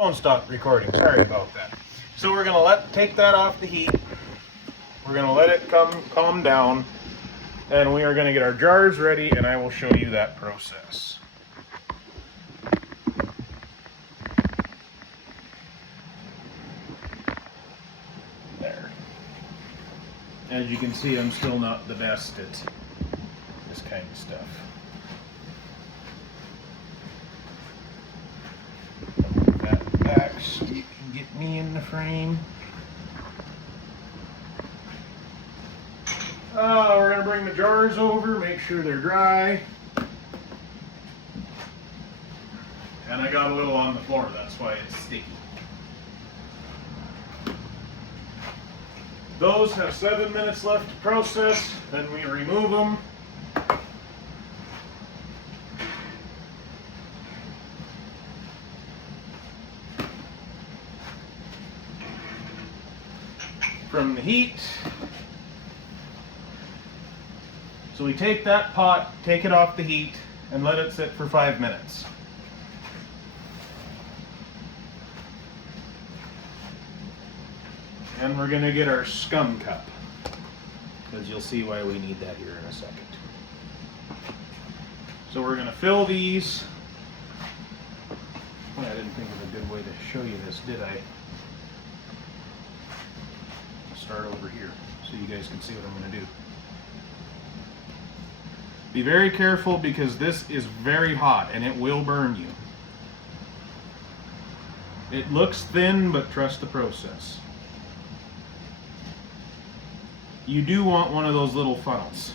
Phone stopped recording. Sorry about that. So we're gonna take that off the heat. We're gonna let it calm down, and we are gonna get our jars ready, and I will show you that process. There. As you can see, I'm still not the best at this kind of stuff. Move that back so you can get me in the frame. We're going to bring the jars over, make sure they're dry. And I got a little on the floor, that's why it's sticky. Those have 7 minutes left to process, then we remove them. From the heat. So we take that pot, take it off the heat, and let it sit for 5 minutes. And we're going to get our scum cup, because you'll see why we need that here in a second. So we're going to fill these. Oh, I didn't think of a good way to show you this, did I? I'll start over here so you guys can see what I'm going to do. Be very careful because this is very hot and it will burn you. It looks thin, but trust the process. You do want one of those little funnels.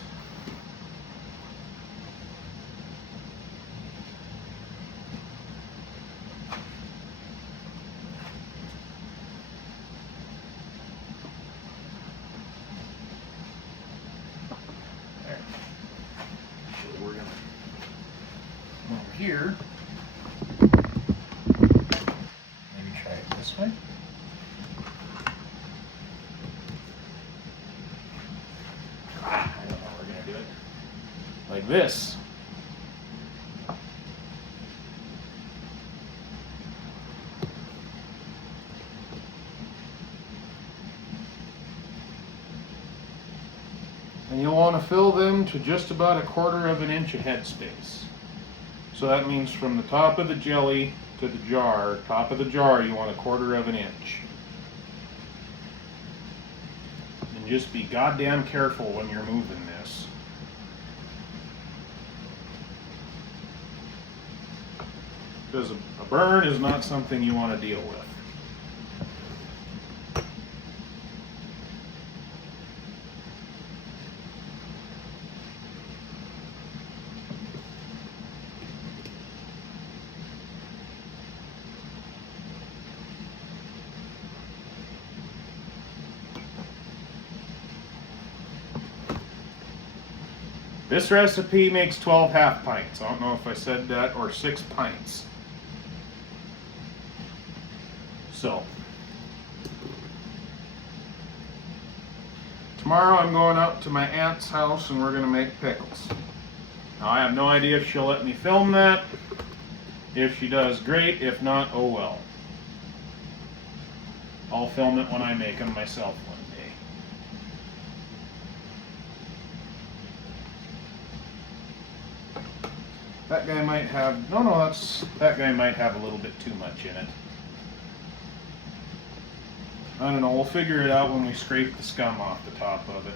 There. So we're gonna come over here. Maybe try it this way. I don't know how we're going to do it. Like this. And you'll want to fill them to just about 1/4 of an inch of headspace. So that means from the top of the jelly to the jar, top of the jar, you want 1/4 of an inch. And just be goddamn careful when you're moving this. Because a burn is not something you want to deal with. This recipe makes 12 half pints. I don't know if I said that, or 6 pints. So, tomorrow I'm going out to my aunt's house and we're going to make pickles. Now I have no idea if she'll let me film that. If she does, great. If not, oh well. I'll film it when I make them myself one day. That guy might have, that guy might have a little bit too much in it. I don't know, we'll figure it out when we scrape the scum off the top of it.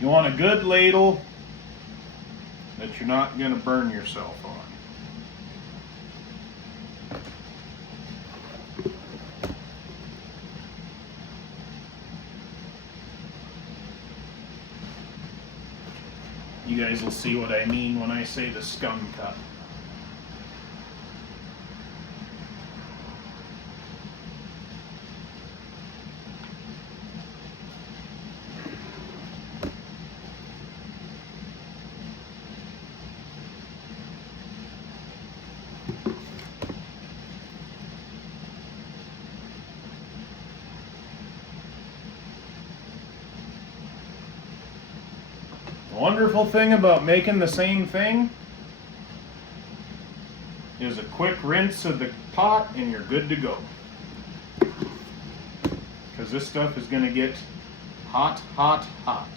You want a good ladle that you're not going to burn yourself on. You guys will see what I mean when I say the scum cup. The wonderful thing about making the same thing is a quick rinse of the pot and you're good to go. Because this stuff is going to get hot, hot, hot.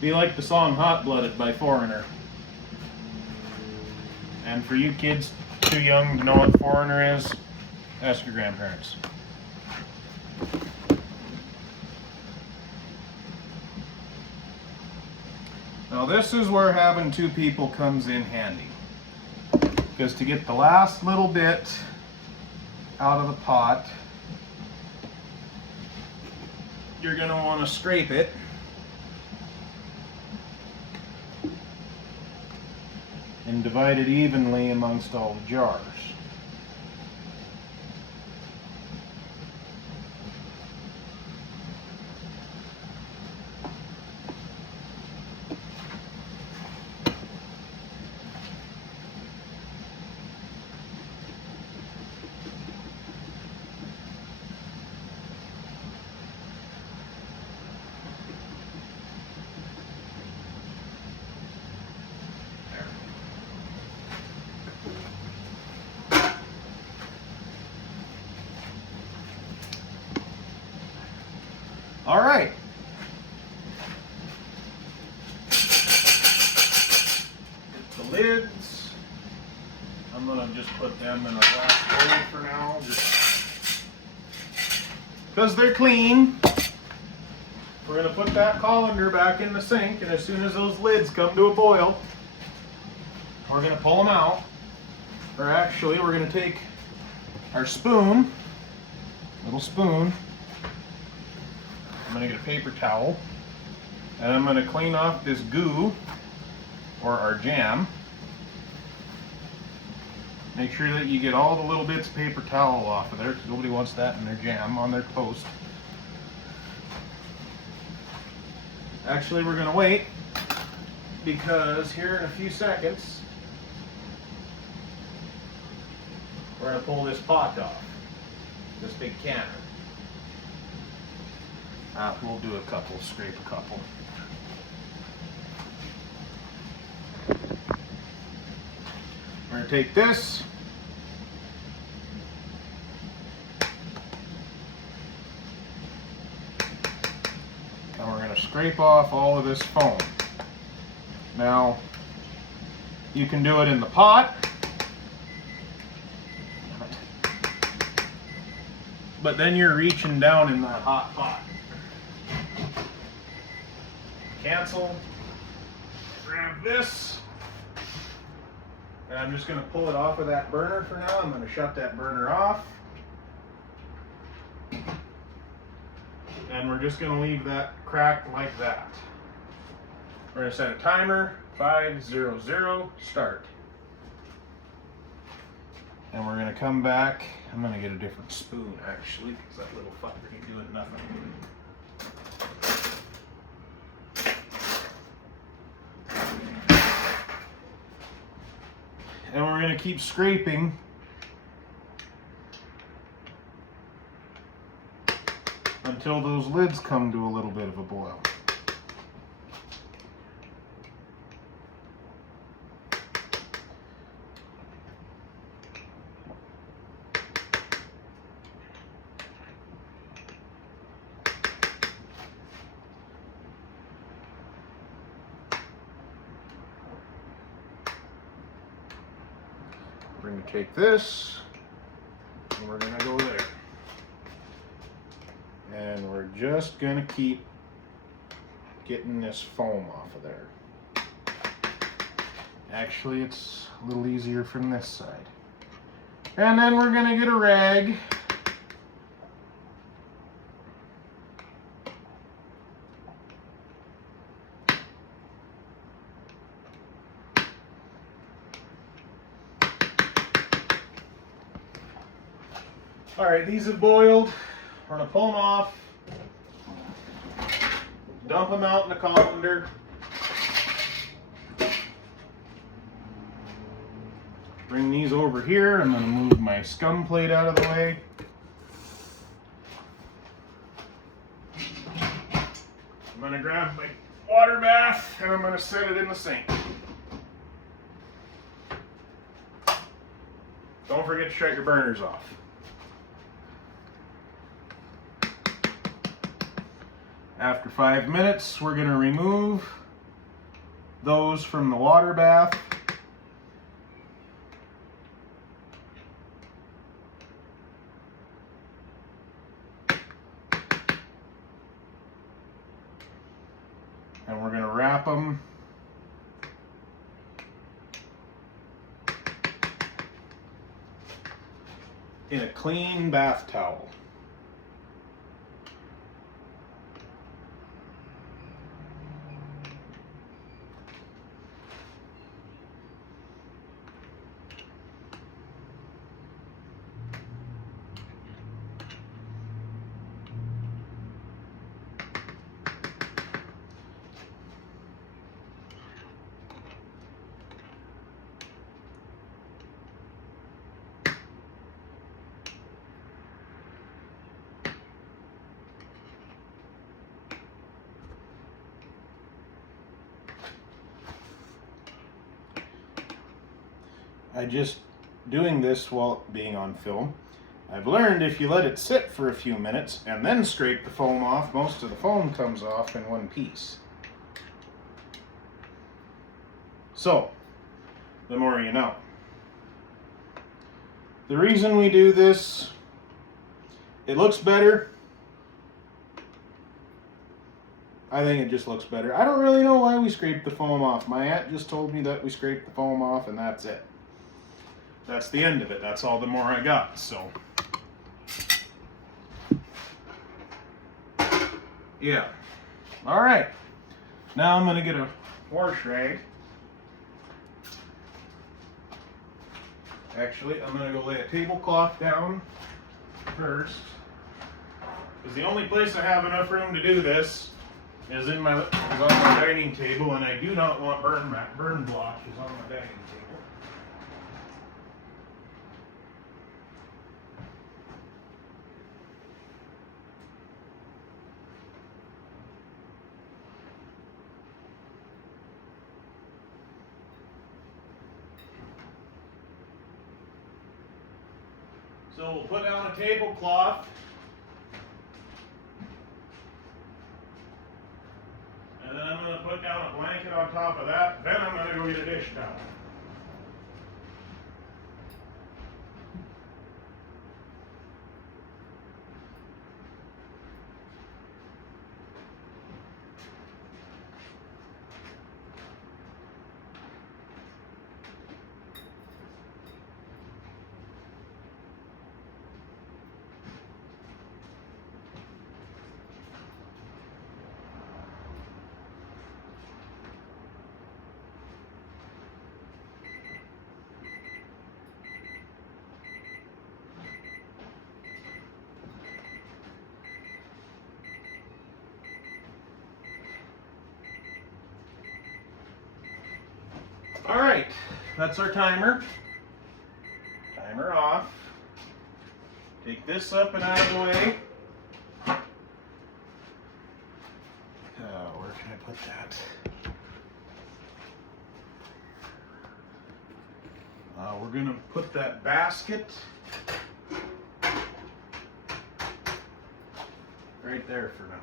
Be like the song Hot Blooded by Foreigner. And for you kids too young to know what Foreigner is, ask your grandparents. Now this is where having two people comes in handy. Because to get the last little bit out of the pot, you're going to want to scrape it. And divide it evenly amongst all the jars. All right. The lids, I'm going to just put them in a glass bowl for now, just because they're clean. We're going to put that colander back in the sink, and as soon as those lids come to a boil, we're going to pull them out. Or actually, we're going to take our spoon, little spoon, I'm going to get a paper towel, and I'm going to clean off this goo, or our jam. Make sure that you get all the little bits of paper towel off of there, because nobody wants that in their jam on their toast. Actually, we're going to wait, because here in a few seconds, we're going to pull this pot off, this big canner. We'll do a couple, scrape a couple. We're going to take this, and we're going to scrape off all of this foam. Now, you can do it in the pot, but then you're reaching down in that hot pot. Cancel, grab this, and I'm just going to pull it off of that burner for now. I'm going to shut that burner off, and we're just going to leave that cracked like that. We're going to set a timer, 500, start. And we're going to come back. I'm going to get a different spoon actually, because that little fucker ain't doing nothing. And we're going to keep scraping until those lids come to a little bit of a boil. We're going to take this, and we're going to go there. And we're just going to keep getting this foam off of there. Actually, it's a little easier from this side. And then we're going to get a rag. All right, these have boiled. We're gonna pull them off, dump them out in the colander. Bring these over here. I'm gonna move my scum plate out of the way. I'm going to grab my water bath and I'm going to set it in the sink. Don't forget to shut your burners off. After 5 minutes, we're going to remove those from the water bath. And we're going to wrap them in a clean bath towel. I just doing this while being on film. I've learned if you let it sit for a few minutes and then scrape the foam off, most of the foam comes off in one piece. So, the more you know. The reason we do this, it looks better. I think it just looks better. I don't really know why we scrape the foam off. My aunt just told me that we scrape the foam off and that's it. That's the end of it. That's all the more I got, so. Yeah. All right. Now I'm going to get a wash rag. Actually, I'm going to go lay a tablecloth down first. Because the only place I have enough room to do this is on my dining table, and I do not want burn blotches on my dining table. So we'll put down a tablecloth, and then I'm going to put down a blanket on top of that. Then I'm going to go get a dish towel. All right, that's our timer. Timer off. Take this up and out of the way. Where can I put that? We're going to put that basket right there for now.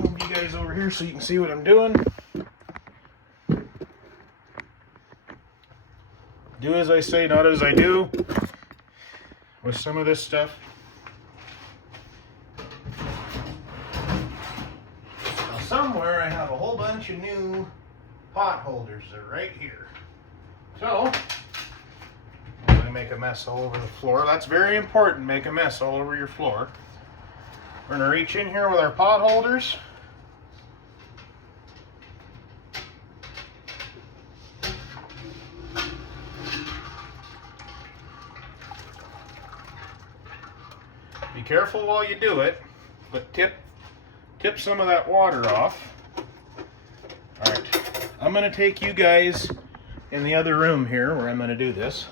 Move you guys over here so you can see what I'm doing. Do as I say, not as I do with some of this stuff. Now somewhere I have a whole bunch of new pot holders. They're right here. So, I'm going to make a mess all over the floor. That's very important, make a mess all over your floor. We're going to reach in here with our pot holders. Be careful while you do it, but tip some of that water off. All right, I'm going to take you guys in the other room here where I'm going to do this.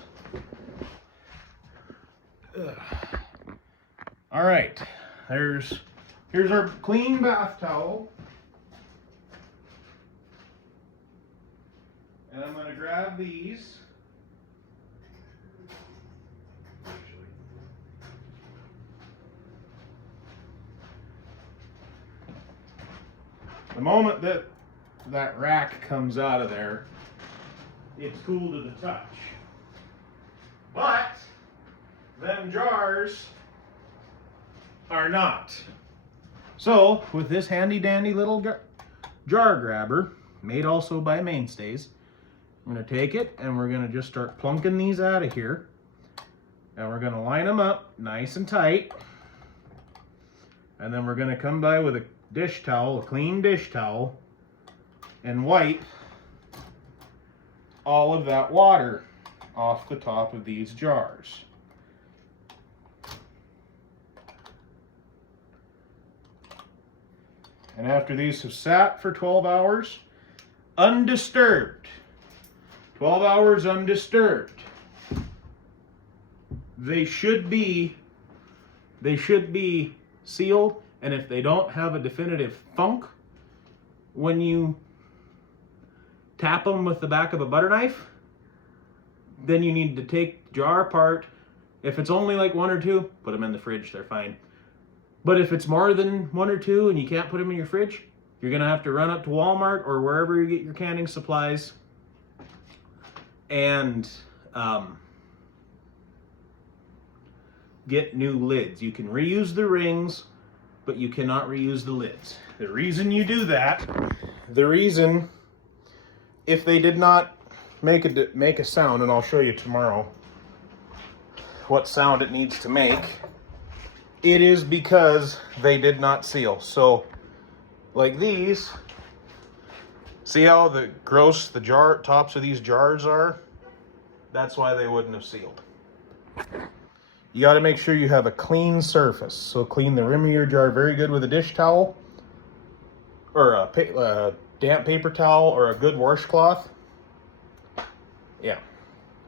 All right, Here's our clean bath towel. And I'm going to grab these. The moment that rack comes out of there, it's cool to the touch. But them jars are not. So with this handy dandy little jar grabber, made also by Mainstays, I'm going to take it and we're going to just start plunking these out of here. And we're going to line them up nice and tight. And then we're going to come by with a dish towel, a clean dish towel, and wipe all of that water off the top of these jars. And after these have sat for 12 hours, undisturbed, 12 hours undisturbed, they should be sealed. And if they don't have a definitive thunk when you tap them with the back of a butter knife, then you need to take the jar apart. If it's only like one or two, put them in the fridge, they're fine. But if it's more than one or two and you can't put them in your fridge, you're gonna have to run up to Walmart or wherever you get your canning supplies and get new lids. You can reuse the rings, but you cannot reuse the lids. The reason you do that, if they did not make a sound, and I'll show you tomorrow what sound it needs to make, it is because they did not seal. So, like these, see how gross the jar tops of these jars are? That's why they wouldn't have sealed. You got to make sure you have a clean surface. So clean the rim of your jar very good with a dish towel or a damp paper towel or a good washcloth. Yeah.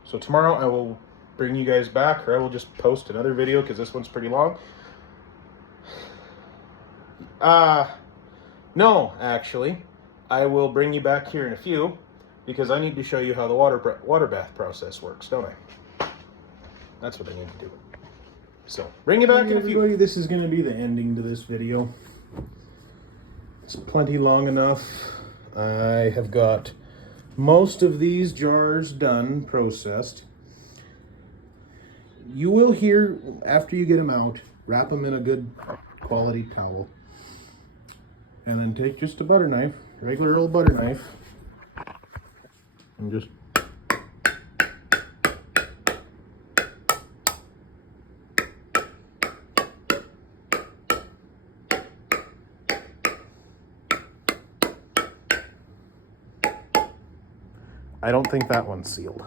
So tomorrow I will bring you guys back, or I will just post another video because this one's pretty long. No, actually, I will bring you back here in a few because I need to show you how the water bath process works, don't I? That's what I need to do. So, bring it back in a few. This is going to be the ending to this video. It's plenty long enough. I have got most of these jars done, processed. You will hear, after you get them out, wrap them in a good quality towel. And then take just a butter knife, regular old butter knife, and just I don't think that one's sealed,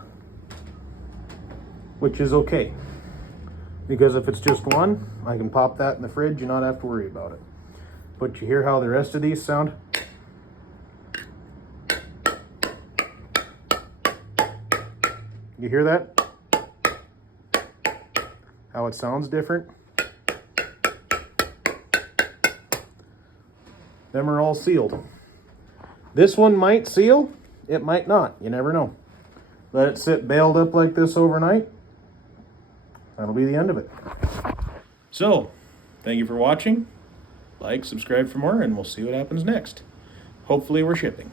which is okay, because if it's just one, I can pop that in the fridge and not have to worry about it. But you hear how the rest of these sound? You hear that? How it sounds different? Them are all sealed. This one might seal. It might not. You never know. Let it sit bailed up like this overnight. That'll be the end of it. So, thank you for watching. Like, subscribe for more, and we'll see what happens next. Hopefully we're shipping.